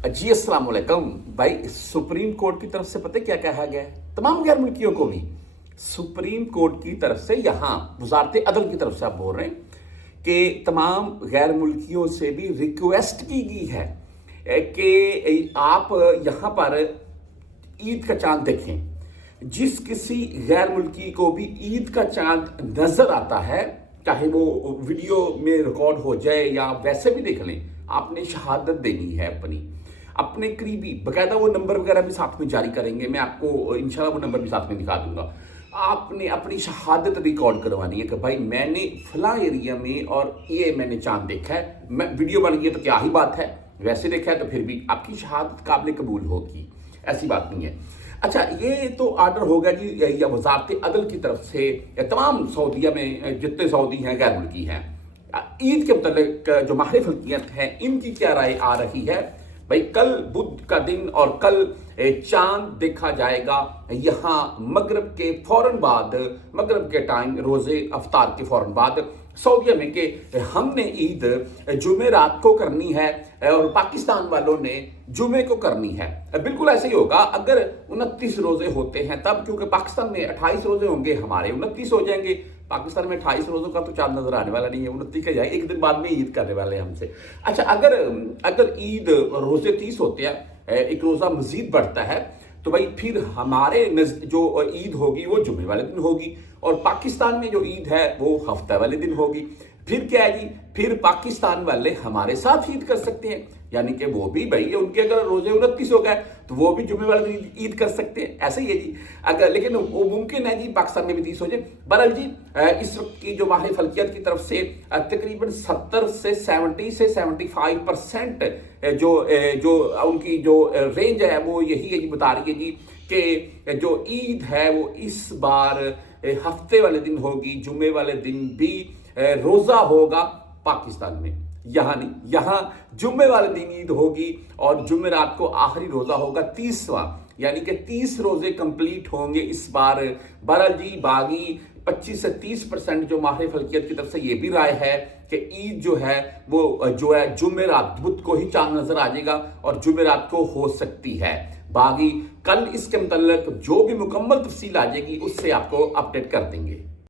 जी अस्सलाम वालेकुम भाई। सुप्रीम कोर्ट की तरफ से पता है क्या कहा गया है? तमाम गैर मुल्कियों को भी सुप्रीम कोर्ट की तरफ से, यहाँ वजारत अदल की तरफ से आप बोल रहे हैं कि तमाम गैर मुल्कियों से भी रिक्वेस्ट की गई है कि आप यहाँ पर ईद का चांद देखें। जिस किसी गैर मुल्की को भी ईद का चांद नजर आता है, चाहे वो वीडियो में रिकॉर्ड हो जाए या वैसे भी देख लें, आपने शहादत देनी है अपने करीबी, बकायदा वो नंबर वगैरह भी साथ में जारी करेंगे, मैं आपको इंशाल्लाह वो नंबर भी साथ में दिखा दूंगा। आपने अपनी शहादत रिकॉर्ड करवानी है कि भाई मैंने फला एरिया में और ये मैंने चांद देखा है। मैं वीडियो बन गई है तो क्या ही बात है, वैसे देखा है तो फिर भी आपकी शहादत काबिल कबूल होगी, ऐसी बात नहीं है। अच्छा, ये तो आर्डर होगा जी या वजारत अदल की तरफ से तमाम सऊदीया में जितने सऊदी हैं गैर मुल्की हैं, ईद के मतलब जो माहिर फल्कियत हैं इनकी क्या राय आ रही है? भाई कल बुध का दिन और कल चांद देखा जाएगा यहाँ मगरब के फौरन बाद, मगरब के टाइम रोजे अफ्तार के फौरन बाद सऊदीया में कि हमने ईद जुमे रात को करनी है और पाकिस्तान वालों ने जुमे को करनी है। बिल्कुल ऐसे ही होगा अगर 29 रोजे होते हैं तब, क्योंकि पाकिस्तान में 28 रोजे होंगे, हमारे 29 हो जाएंगे। पाकिस्तान में 28 रोजों का तो चांद नजर आने वाला नहीं है, 29 का जाए, एक दिन बाद में ईद करने वाले हैं हमसे। अच्छा, अगर ईद रोजे 30 होते हैं, एक रोजा मजीद बढ़ता है, तो भाई फिर हमारे जो ईद होगी वो जुमे वाले दिन होगी और पाकिस्तान में जो ईद है वो हफ्ता वाले दिन होगी। फिर क्या है जी, फिर पाकिस्तान वाले हमारे साथ ईद कर सकते हैं, यानी कि वो भी भाई उनके अगर रोजे 29 हो गए तो वो भी जुमे वाले दिन ईद कर सकते हैं, ऐसे ही है जी। अगर लेकिन वो मुमकिन है जी पाकिस्तान में भी 30 हो जाए। बहरहाल जी, इस वक्त की जो माहिर फल्कियत की तरफ से तकरीबन 70 से 70 से 75% जो उनकी जो रेंज है वो यही है जी, बता रही है जी कि जो ईद है वो इस बार हफ्ते वाले दिन होगी, जुमे वाले दिन भी रोजा होगा पाकिस्तान में, यहाँ नहीं, यहाँ जुम्मे वाले दिन ईद होगी और जुम्मे रात को आखिरी रोजा होगा 30वां, यानी कि 30 रोजे कंप्लीट होंगे इस बार। बहरहाल जी, बागी 25 से 30% जो माहिर फल्कियत की तरफ से ये भी राय है कि ईद जो है वो जो है जुम्मे रात बुध को ही चांद नजर आ जाएगा और जुम्मे रात को हो सकती है। बागी कल इसके मुतल्लिक जो भी मुकम्मल तफसील आ जाएगी उससे आपको अपडेट कर देंगे।